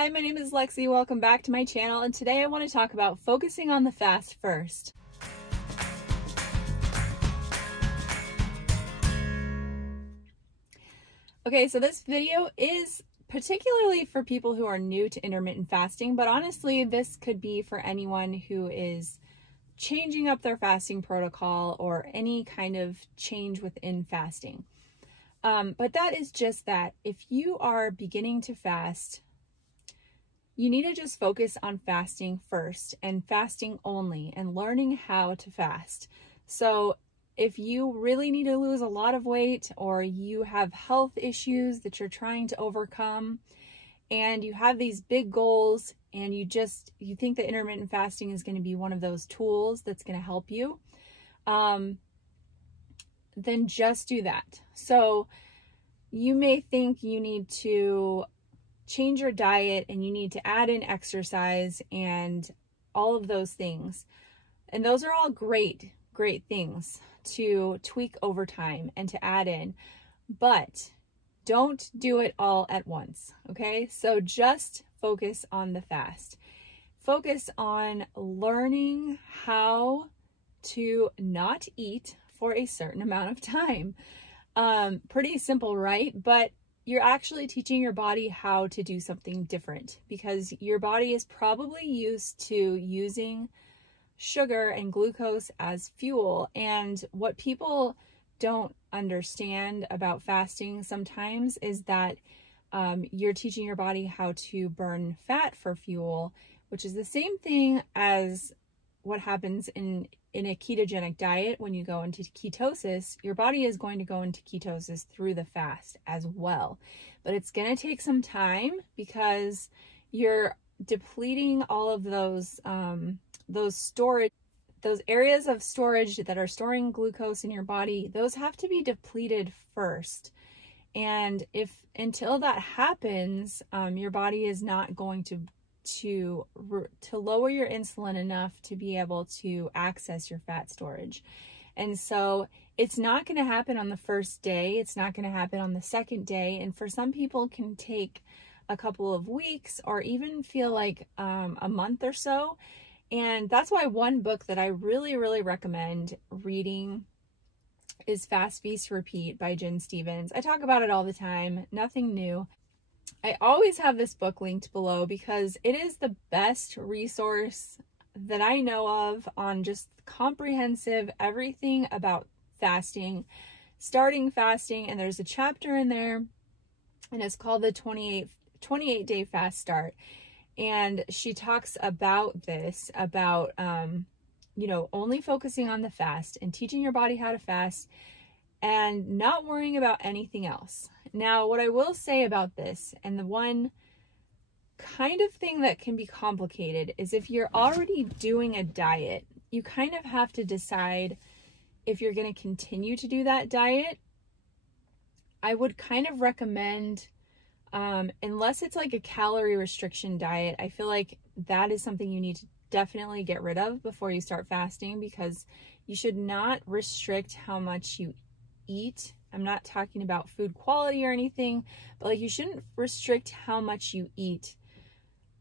Hi, my name is Lexi. Welcome back to my channel, and today I want to talk about focusing on the fast first. Okay, so this video is particularly for people who are new to intermittent fasting, but honestly, this could be for anyone who is changing up their fasting protocol or any kind of change within fasting. But that is just that if you are beginning to fast, you need to just focus on fasting first and fasting only and learning how to fast. So if you really need to lose a lot of weight or you have health issues that you're trying to overcome and you have these big goals and you think that intermittent fasting is going to be one of those tools that's going to help you, then just do that. So you may think you need to change your diet and you need to add in exercise and all of those things. And those are all great things to tweak over time and to add in, but don't do it all at once, okay? So just focus on the fast. Focus on learning how to not eat for a certain amount of time. Pretty simple, right? But you're actually teaching your body how to do something different because your body is probably used to using sugar and glucose as fuel. And what people don't understand about fasting sometimes is that you're teaching your body how to burn fat for fuel, which is the same thing as what happens in a ketogenic diet. When you go into ketosis, your body is going to go into ketosis through the fast as well. But it's going to take some time because you're depleting all of those areas of storage that are storing glucose in your body. Those have to be depleted first. And until that happens, your body is not going to lower your insulin enough to be able to access your fat storage. And so it's not going to happen on the first day. It's not going to happen on the second day. And for some people it can take a couple of weeks or even feel like a month or so. And that's why one book that I really recommend reading is Fast, Feast, Repeat by Jen Stevens. I talk about it all the time, nothing new. I always have this book linked below because it is the best resource that I know of on just comprehensive everything about fasting, starting fasting, and there's a chapter in there and it's called the 28-day fast start. And she talks about this, about, only focusing on the fast and teaching your body how to fast and not worrying about anything else. Now, what I will say about this, and the one kind of thing that can be complicated, is if you're already doing a diet, you kind of have to decide if you're going to continue to do that diet. I would kind of recommend, unless it's like a calorie restriction diet, I feel like that is something you need to definitely get rid of before you start fasting, because you should not restrict how much you eat. I'm not talking about food quality or anything, but like you shouldn't restrict how much you eat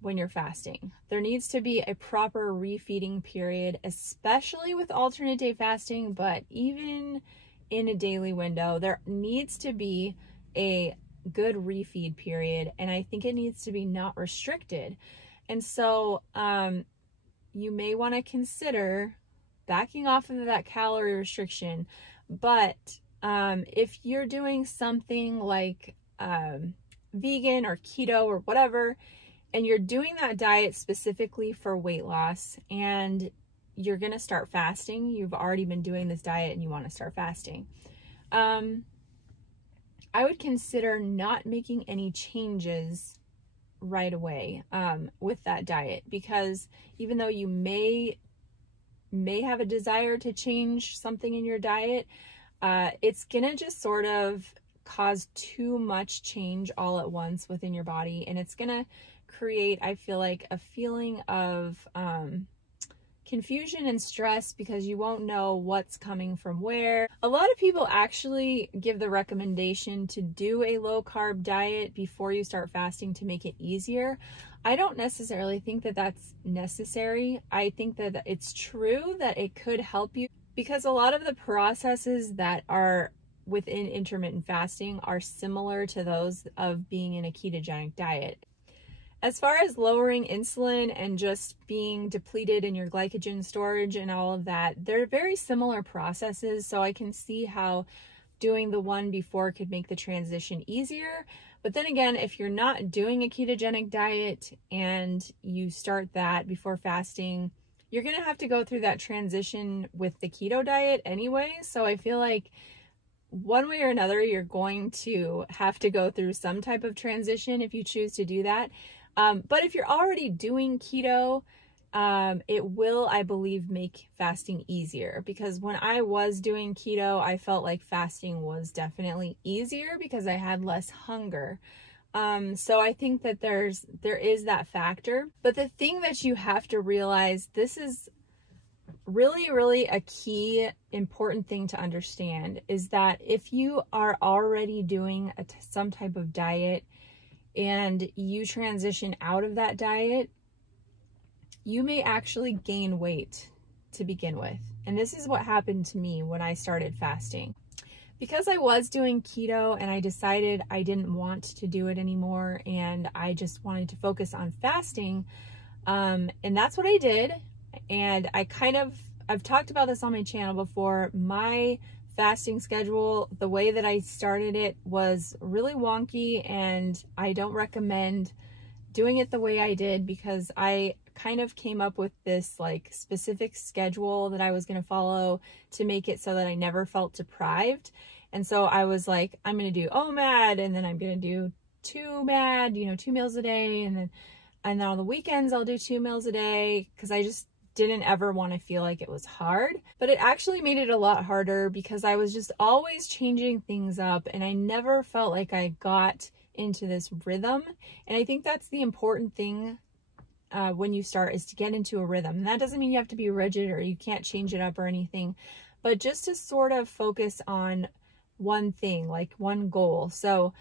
when you're fasting. There needs to be a proper refeeding period, especially with alternate day fasting, but even in a daily window, there needs to be a good refeed period, and I think it needs to be not restricted. And so you may want to consider backing off of that calorie restriction. But if you're doing something like vegan or keto or whatever, and you're doing that diet specifically for weight loss, and you're going to start fasting, you've already been doing this diet and you want to start fasting, I would consider not making any changes right away with that diet, because even though you may have a desire to change something in your diet, it's gonna just sort of cause too much change all at once within your body, and it's gonna create, I feel like, a feeling of confusion and stress because you won't know what's coming from where. A lot of people actually give the recommendation to do a low carb diet before you start fasting to make it easier. I don't necessarily think that that's necessary. I think that it's true that it could help you because a lot of the processes that are within intermittent fasting are similar to those of being in a ketogenic diet. As far as lowering insulin and just being depleted in your glycogen storage and all of that, they're very similar processes. So I can see how doing the one before could make the transition easier. But then again, if you're not doing a ketogenic diet and you start that before fasting, you're going to have to go through that transition with the keto diet anyway. So I feel like one way or another, you're going to have to go through some type of transition if you choose to do that. But if you're already doing keto, it will, I believe, make fasting easier, because when I was doing keto, I felt like fasting was definitely easier because I had less hunger. So I think that there is that factor. But the thing that you have to realize, this is really, really a key important thing to understand, is that if you are already doing some type of diet and you transition out of that diet, you may actually gain weight to begin with. And this is what happened to me when I started fasting. Because I was doing keto and I decided I didn't want to do it anymore and I just wanted to focus on fasting, and that's what I did. And I've talked about this on my channel before. My fasting schedule, the way that I started it, was really wonky, and I don't recommend doing it the way I did, because I kind of came up with this like specific schedule that I was going to follow to make it so that I never felt deprived. And so I was like, I'm going to do OMAD, and then I'm going to do 2 MAD, 2 meals a day, and then on the weekends I'll do 2 meals a day, because I just didn't ever want to feel like it was hard. But it actually made it a lot harder because I was just always changing things up, and I never felt like I got into this rhythm. And I think that's the important thing when you start, is to get into a rhythm. And that doesn't mean you have to be rigid or you can't change it up or anything, but just to sort of focus on one thing, like one goal. So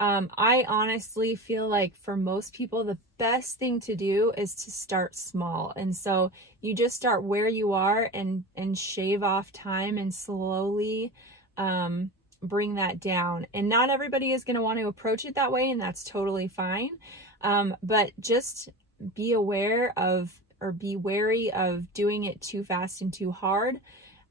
I honestly feel like for most people, the best thing to do is to start small. And so you just start where you are and shave off time and slowly bring that down. And not everybody is going to want to approach it that way, and that's totally fine. But just be aware of, or be wary of doing it too fast and too hard.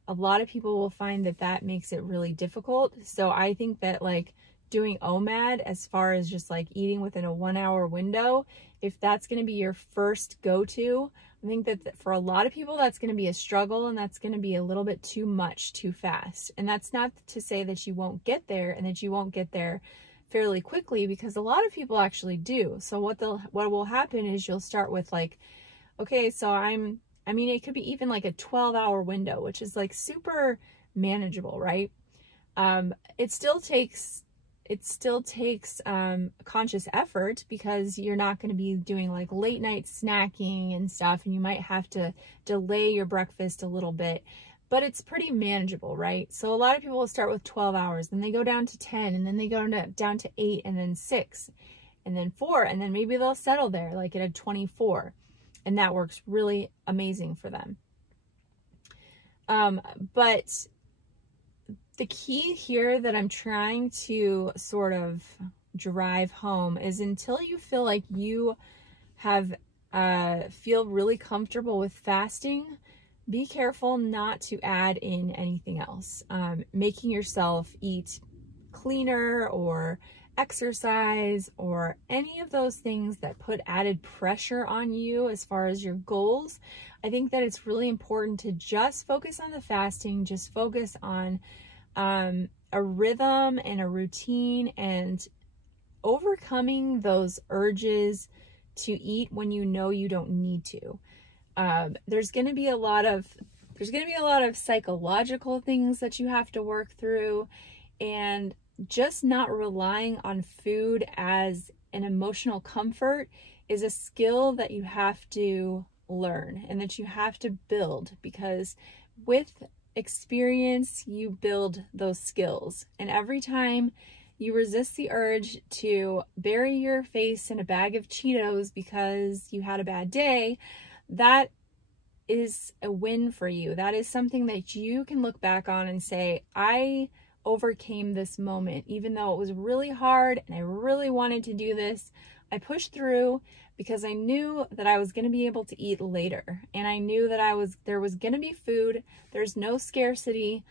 A lot of people will find that that makes it really difficult. So I think that like doing OMAD, as far as just like eating within a 1 hour window, if that's going to be your first go-to, I think that for a lot of people that's going to be a struggle, and that's going to be a little bit too much too fast. And that's not to say that you won't get there, and that you won't get there fairly quickly, because a lot of people actually do. So what will happen is you'll start with like, okay, so I mean, it could be even like a 12-hour window, which is like super manageable, right? It still takes conscious effort, because you're not going to be doing like late night snacking and stuff, and you might have to delay your breakfast a little bit, but it's pretty manageable, right? So a lot of people will start with 12 hours, then they go down to 10, and then they go down to 8, and then 6, and then 4, and then maybe they'll settle there like at a 24, and that works really amazing for them. But the key here that I'm trying to sort of drive home is, until you feel like you have feel really comfortable with fasting, be careful not to add in anything else. Making yourself eat cleaner or exercise or any of those things that put added pressure on you as far as your goals. I think that it's really important to just focus on the fasting, just focus on a rhythm and a routine, and overcoming those urges to eat when you know you don't need to. There's going to be a lot of psychological things that you have to work through, and just not relying on food as an emotional comfort is a skill that you have to learn and that you have to build, because with experience, you build those skills. And every time you resist the urge to bury your face in a bag of Cheetos because you had a bad day, that is a win for you. That is something that you can look back on and say, I overcame this moment. Even though it was really hard and I really wanted to do this, I pushed through because I knew that I was going to be able to eat later. And I knew that there was going to be food. There's no scarcity.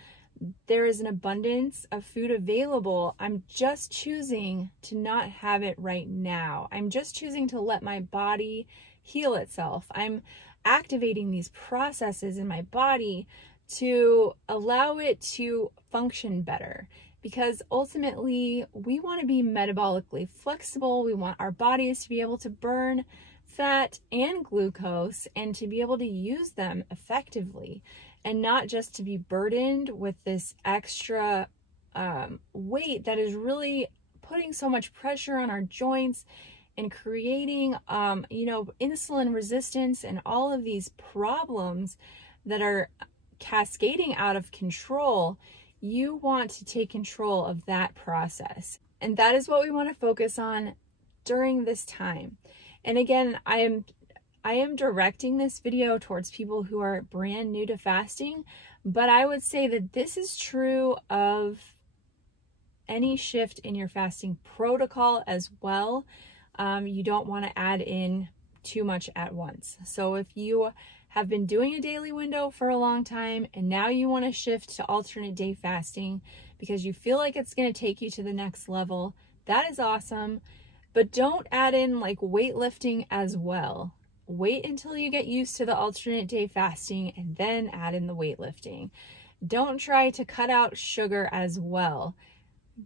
There is an abundance of food available. I'm just choosing to not have it right now. I'm just choosing to let my body heal itself. I'm activating these processes in my body to allow it to function better, because ultimately we want to be metabolically flexible. We want our bodies to be able to burn fat and glucose and to be able to use them effectively, and not just to be burdened with this extra weight that is really putting so much pressure on our joints and creating, insulin resistance and all of these problems that are cascading out of control. You want to take control of that process. And that is what we want to focus on during this time. And again, I am directing this video towards people who are brand new to fasting, but I would say that this is true of any shift in your fasting protocol as well. You don't want to add in too much at once. So if you have been doing a daily window for a long time and now you want to shift to alternate day fasting because you feel like it's going to take you to the next level, that is awesome. But don't add in like weightlifting as well. Wait until you get used to the alternate day fasting and then add in the weightlifting. Don't try to cut out sugar as well.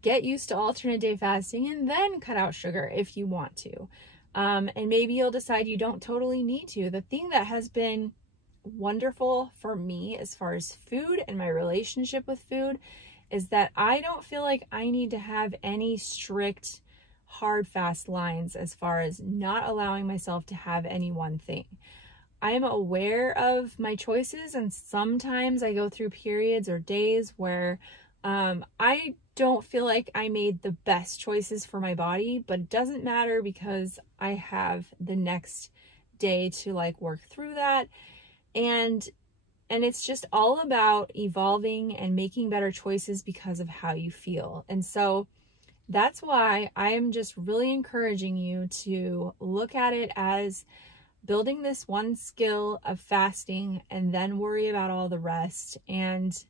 Get used to alternate day fasting and then cut out sugar if you want to. And maybe you'll decide you don't totally need to. The thing that has been wonderful for me as far as food and my relationship with food is that I don't feel like I need to have any strict hard fast lines as far as not allowing myself to have any one thing. I am aware of my choices, and sometimes I go through periods or days where I don't feel like I made the best choices for my body, but it doesn't matter because I have the next day to like work through that. And it's just all about evolving and making better choices because of how you feel. And so that's why I am just really encouraging you to look at it as building this one skill of fasting and then worry about all the rest, and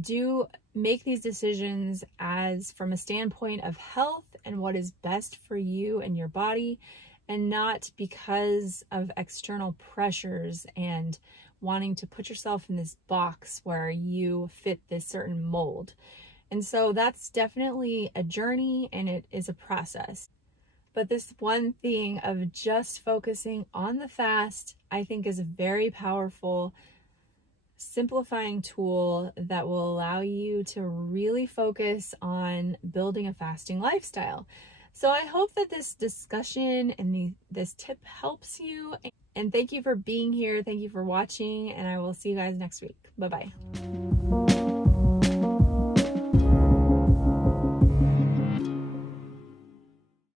do make these decisions as from a standpoint of health and what is best for you and your body, and not because of external pressures and wanting to put yourself in this box where you fit this certain mold. And so that's definitely a journey and it is a process. But this one thing of just focusing on the fast, I think is a very powerful, simplifying tool that will allow you to really focus on building a fasting lifestyle. So I hope that this discussion and this tip helps you. And thank you for being here. Thank you for watching, and I will see you guys next week. Bye-bye.